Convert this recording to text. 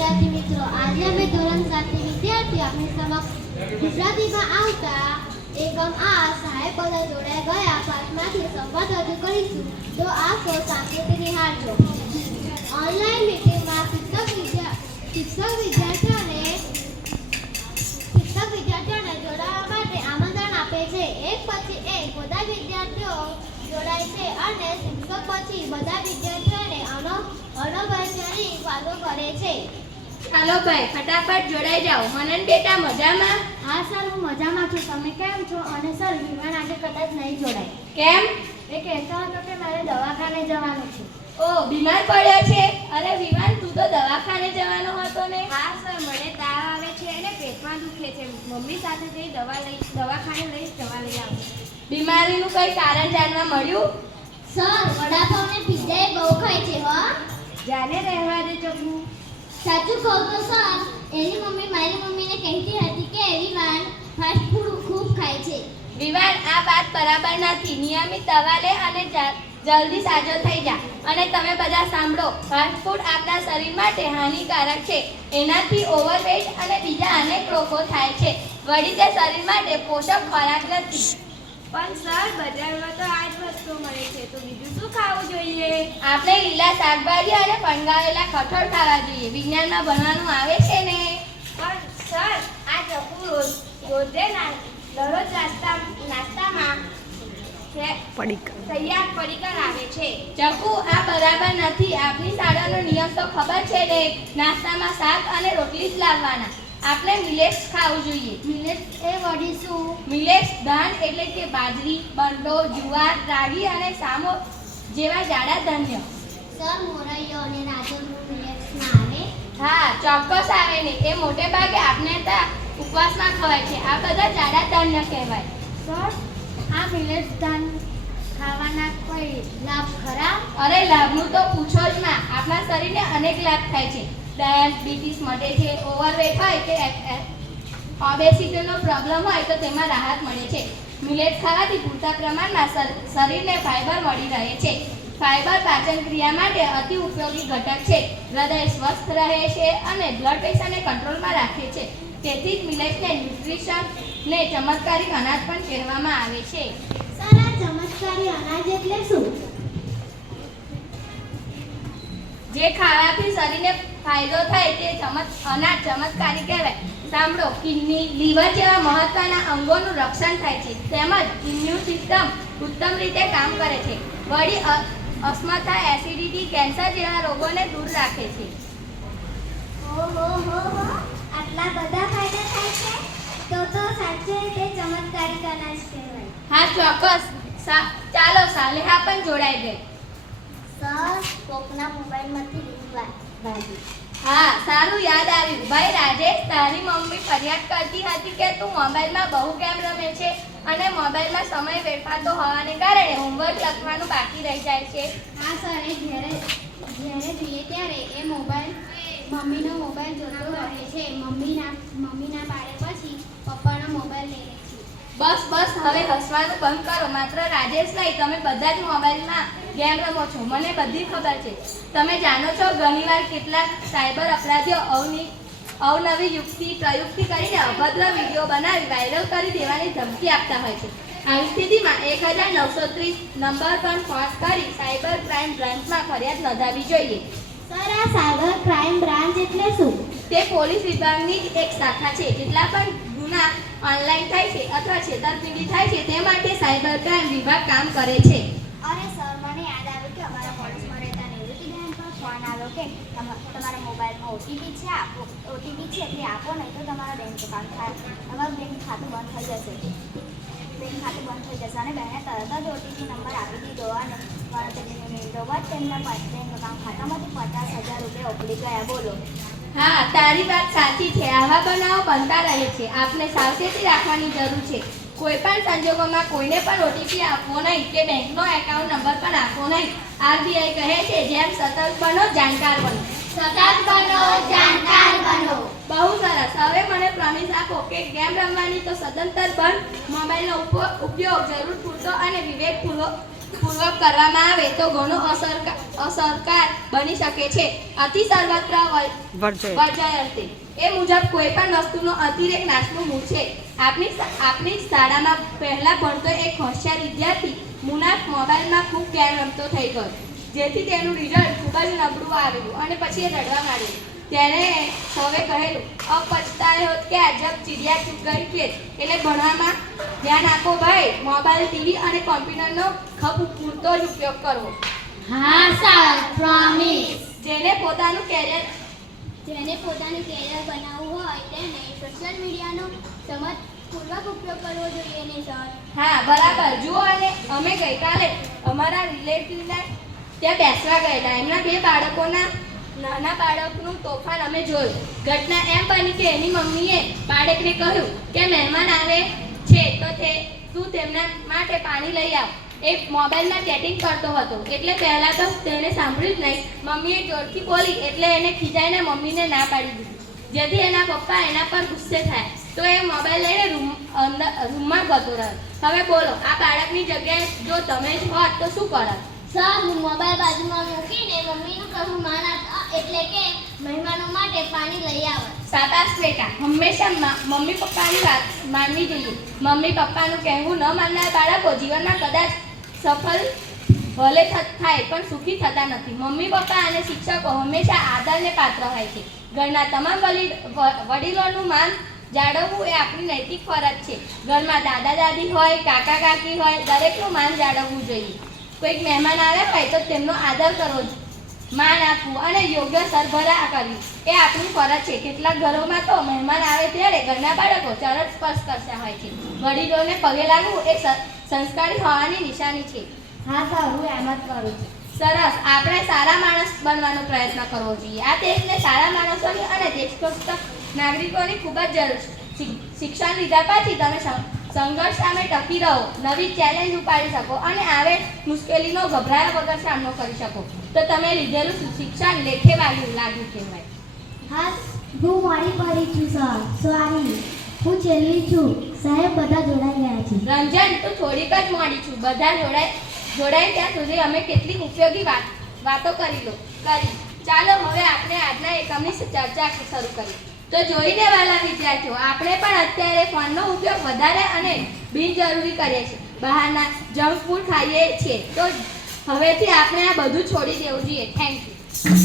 વિદ્યાર્થી મિત્રો, આજે અમે ધોરણ સાતની વિદ્યાર્થી આપણી સમક્ષ ગુજરાતીમાં આવતા એકમ આ સાહેબ બધા જોડાઈ ગયા. પાઠમાંથી સંવાદ રજૂ કરીશું. તો આ સો શાંતિથી નિહાળજો. ઓનલાઈન મીટિંગમાં શિક્ષક વિદ્યા, શિક્ષક વિદ્યાર્થીઓને શિક્ષક વિદ્યાર્થીઓને જોડાવા માટે આમંત્રણ આપે છે. એક પછી એક બધા વિદ્યાર્થીઓ જોડાય છે અને શિક્ષક પછી બધા વિદ્યાર્થીઓને અનો, અનૌપચારિક વાતો કરે છે. ચાલો ભાઈ ફટાફટ જોડાઈ જાઓ. મનન બેટા મજામાં? હા સર હું મજામાં છું. તમે કેમ છો? અને સર વિમાન આજે કદાચ નહીં જોડાય. કેમ? એ કહેતો હતો કે મારે દવાખાને જવાનું છે. ઓ બીમાર પડ્યો છે? અરે વિમાન તું તો દવાખાને જવાનો હતો ને? હા સર મને તાવ આવે છે અને પેટમાં દુખે છે. મમ્મી સાથે જઈ દવા લઈ દવાખાને લઈ દવા લઈ આવું. બીમારીનું કઈ કારણ જાણવા મળ્યું? સર વડાપાવ ને પીઝા બહુ ખાય છે હો. જાને રહેવા દે ચકુ સાચું કહું તો સર એની મમ્મી મારી મમ્મીને કહેતી હતી કે એવી વાન ફાસ્ટ ફૂડ ખૂબ ખાય છે. વિવાન આ વાત બરાબર નથી. નિયમિત દવા લે અને જલ્દી સાજો થઈ જા. અને તમે બધા સાંભળો ફાસ્ટ ફૂડ આપણા શરીર માટે હાનિકારક છે. એનાથી ઓવરવેટ અને બીજા અનેક રોગો થાય છે. વળી તે શરીર માટે પોષક ખોરાક નથી. પણ સર બજારમાં તો આ જ વસ્તુ મળે છે. તો બીજું શું ખાવું જોઈએ? આપણે લીલા શાકભાજી અને ફણગાવેલા કઠોળ ખાવા જોઈએ. વિજ્ઞાનમાં ભણવાનું આવે છે ને? પણ સર આ ચકુ રોજ રોજે દરરોજ નાસ્તા નાસ્તામાં તૈયાર પડીકા લાવે છે. ચકુ આ બરાબર નથી. આપની શાળાનો નિયમ તો ખબર છે ને? નાસ્તામાં શાક અને રોટલી જ લાવવાના. આપણે મિલેટ્સ ખાવું જોઈએ. મિલેટ એ વડી શું મિલેટ્સ ધાન એટલે કે બાજરી બંડો જુવાર રાગી અને સામો જેવા જાડા ધન્ય. સર મોરૈયો અને રાજનનું મિલેટ્સમાં આવે હા ચોક્કસ આવે ને. એ મોટે ભાગે આપણે ત્યાં ઉપવાસમાં ખવાય છે. આ બધા જાડા ધાન્ય કહેવાય. સર આ મિલેટ્સ ધાન ખાવાના કોઈ લાભ ખરા? અરે લાભનું તો પૂછો જ ના. આપણા શરીરને અનેક લાભ થાય છે. ડાયાબિટીસ મટે છે ઓવરવેટ હોય કે ઓબેસિટીનો પ્રોબ્લેમ હોય તો તેમાં રાહત મળે છે. મિલેટ ખાવાથી પૂરતા પ્રમાણમાં શરીરને ફાઇબર મળી રહે છે. ફાઇબર પાચન ક્રિયા માટે અતિ ઉપયોગી ઘટક છે. હૃદય સ્વસ્થ રહે છે અને બ્લડ પ્રેશરને કંટ્રોલમાં રાખે છે. તેથી જ મિલેટને ન્યુટ્રિશન ને ચમત્કારિક અનાજ પણ કહેવામાં આવે છે. સર ચમત્કારી અનાજ એટલે શું? જે ખાવાથી શરીરને ફાયદો થાય તે ચમત અનાજ ચમત્કારી કહેવાય. સાંભળો કિડની લીવર જેવા મહત્વના અંગોનું રક્ષણ થાય છે. તેમજ ઇમ્યુન સિસ્ટમ ઉત્તમ રીતે કામ કરે છે. વળી અસ્મતા એસિડિટી કેન્સર જેવા રોગોને દૂર રાખે છે. ઓહો હો હો આટલા બધા ફાયદા થાય છે? તો તો સાચે તે અનાજ કહેવાય. હા ચોક્કસ. ચાલો સાલેહા પણ જોડાઈ ગઈ. સર કોકના મોબાઈલમાંથી લિંક ભાગી હા, સારું યાદ આવ્યું. ભાઈ, રાજેશ, તારી મમ્મી ફરિયાદ કરતી હતી કે તું મોબાઈલમાં બહુ ગેમ રમે છે અને મોબાઈલમાં સમય વેડફાતો હોવાને કારણે હોમવર્ક લખવાનું બાકી રહી જાય છે. હા, સર, એ જ્યારે જ્યારે જોઈએ ત્યારે એ મોબાઈલ મમ્મીનો મોબાઈલ જોતો રહે છે. મમ્મીના મમ્મીના પાડે પછી પપ્પાનો મોબાઈલ લઈ લે છે. બસ બસ હવે હસવાનું બંધ કરો. માત્ર રાજેશ નહીં તમે બધા જ મોબાઈલમાં ગેમ રમો છો. મને બધી ખબર છે. તમે જાણો છો ઘણીવાર કેટલાક સાયબર અપરાધીઓ અવની અવનવી યુક્તિ પ્રયુક્તિ કરીને અભદ્ર વીડિયો બનાવી વાયરલ કરી દેવાની ધમકી આપતા હોય છે. આવી સ્થિતિમાં એક હજાર નવસો ત્રીસ નંબર પર ફોન કરી સાયબર ક્રાઇમ બ્રાન્ચમાં ફરિયાદ નોંધાવી જોઈએ. સર આ સાયબર ક્રાઇમ બ્રાન્ચ એટલે શું? તે પોલીસ વિભાગની જ એક શાખા છે. જેટલા પણ ગુના ઓનલાઈન થાય છે અથવા છેતરપિંડી થાય છે, તે માટે સાયબર ક્રાઇમ વિભાગ કામ કરે છે. અરે સર, મને યાદ આવ્યું કે અમારા કોલેજમાં રહેતા નિવૃત્તિબેન પર ફોન આવ્યો કે તમા- તમારા મોબાઈલમાં ઓટીપી છે, આપો ઓટીપી છે એટલે આપો, નહીં તો તમારા બેંક એકાઉન્ટ થાય તમારું બેંક ખાતું બંધ થઈ જશે. બેંક ખાતું બંધ થઈ જશે અને બહેને તરત જ ઓટીપી નંબર આપી દીધો અને ગણતરીની મિનિટો બાદ તેમના બેંક એકાઉન્ટ ખાતામાંથી પચાસ હજાર રૂપિયા ઉપડી ગયા, બોલો. હા તારી વાત સાચી છે. આવા બનાવો બનતા રહે છે. આપણે સાવચેતી રાખવાની જરૂર છે. કોઈ પણ સંજોગોમાં કોઈને પણ ઓટીપી આપવો નહીં કે બેંકનો એકાઉન્ટ નંબર પણ આપવો નહીં. આરબીઆઈ કહે છે જેમ સતર્ક બનો જાણકાર બનો. સતત બનો જાણકાર બનો. બહુ સરસ. હવે મને પ્રોમિસ આપો કે ગેમ રમવાની તો સદંતર બંધ મોબાઈલનો ઉપ- ઉપયોગ જરૂર પૂરતો અને વિવેકપૂર્વક પૂર્વક કરવામાં આવે તો ઘણો અસરકાર બની શકે છે. અતિ સર્વત્ર વર્જયંતે. એ મુજબ કોઈ પણ વસ્તુનો અતિરેક નાશનું મૂળ છે. આપની આપની શાળામાં પહેલા ભણતો એક હોશિયાર વિદ્યાર્થી મુનાફ મોબાઈલમાં ખૂબ ગેમ રમતો થઈ ગયો. જેથી તેનું રિઝલ્ટ ખૂબ જ નબળું આવેલું અને પછી એ રડવા માંડ્યું. ત્યારે સૌએ કહેલું હોત કે જબ ચિડિયા ચૂક ગઈ કે. એટલે ભણવામાં ધ્યાન આપો ભાઈ મોબાઈલ ટીવી અને કોમ્પ્યુટરનો ખપ પૂરતો જ ઉપયોગ કરવો. હા સર પ્રોમિસ જેને પોતાનું કેરિયર જેને પોતાનું કેરિયર બનાવવું હોય તેને સોશિયલ મીડિયાનો સમજપૂર્વક ઉપયોગ કરવો જોઈએ ને સર. હા બરાબર. જુઓ અને અમે ગઈકાલે અમારા રિલેટિવના ત્યાં બેસવા ગયેલા. એમના બે બાળકોના નાના બાળકનું તોફાન અમે જોયું. ઘટના એમ બની કે એની મમ્મીએ બાળકને કહ્યું કે મહેમાન આવે છે તો તે, તું તેમના માટે પાણી લઈ આવ. એ મોબાઈલમાં ચેટિંગ કરતો હતો. એટલે પહેલાં તો તેને સાંભળ્યું જ નહીં. મમ્મીએ જોરથી બોલી એટલે એને ખીજાઈને મમ્મીને ના પાડી દીધી. જેથી એના પપ્પા એના પર ગુસ્સે થાય. તો એ મોબાઈલ લઈને રૂમ, અંદર, રૂમમાં ગતો રહ્યો. હવે બોલો, આ બાળકની જગ્યાએ જો તમે જ હોત તો શું કરત? સર હું મોબાઈલ બાજુમાં મૂકીને મમ્મીનું કહું માના એટલે કે મહેમાનો માટે પાણી લઈ આવત સાતાસ બેટા, હંમેશા મમ્મી પપ્પાની વાત માનવી જોઈએ. મમ્મી પપ્પાનું કહેવું ન માનનાર બાળકો જીવનમાં કદાચ સફળ, ભલે થાય, પણ સુખી થતા નથી. મમ્મી પપ્પા અને શિક્ષકો હંમેશા આદરને પાત્ર હોય છે. ઘરના તમામ વડીલોનું માન જાળવવું એ આપણી નૈતિક ફરજ છે. ઘરમાં દાદા દાદી હોય કાકા કાકી હોય, દરેકનું માન જાળવવું જોઈએ. કોઈક મહેમાન આવ્યા હોય તો તેમનો આદર કરવો માન આપવું અને યોગ્ય સરભરા કરવી. એ આપણી ફરજ છે. કેટલાક ઘરોમાં તો મહેમાન આવે ત્યારે ઘરના બાળકો ચરણ સ્પર્શ કરતા હોય છે. વડીલોને પગે લાગવું એ સંસ્કારી હોવાની નિશાની છે. હા સર, હું એમ જ કરું છું. સરસ. આપણે સારા માણસ બનવાનો પ્રયત્ન કરવો જોઈએ. આ દેશને સારા માણસોની અને દેશભક્ત નાગરિકોની ખૂબ જ જરૂર છે. શિક્ષણ લીધા પછી તમે સંઘર્ષ સામે ટકી રહો નવી ચેલેન્જ ઉપાડી શકો અને આવે મુશ્કેલીનો ગભરાયા વગર સામનો કરી શકો. તો તમે લીધેલું શિક્ષણ લેખે વાગ્યું લાગ્યું કહેવાય. હા હું મારી પડી છું સર સોરી હું છેલ્લી છું. સાહેબ બધા જોડાઈ ગયા છે. રંજન તો થોડીક જ મોડી છું. બધા જોડાય જોડાય ત્યાં સુધી અમે કેટલી ઉપયોગી વાત વાતો કરી લો કરી. ચાલો હવે આપણે આજના એકમની ચર્ચા શરૂ કરીએ. તો જોઈને વાલા વિદ્યાર્થીઓ, આપણે પણ અત્યારે ફોનનો ઉપયોગ વધારે અને બિનજરૂરી કરીએ છીએ. બહારના જંક ફૂડ ખાઈએ છીએ. તો હવેથી આપણે આ બધું છોડી દેવું જોઈએ. Thank you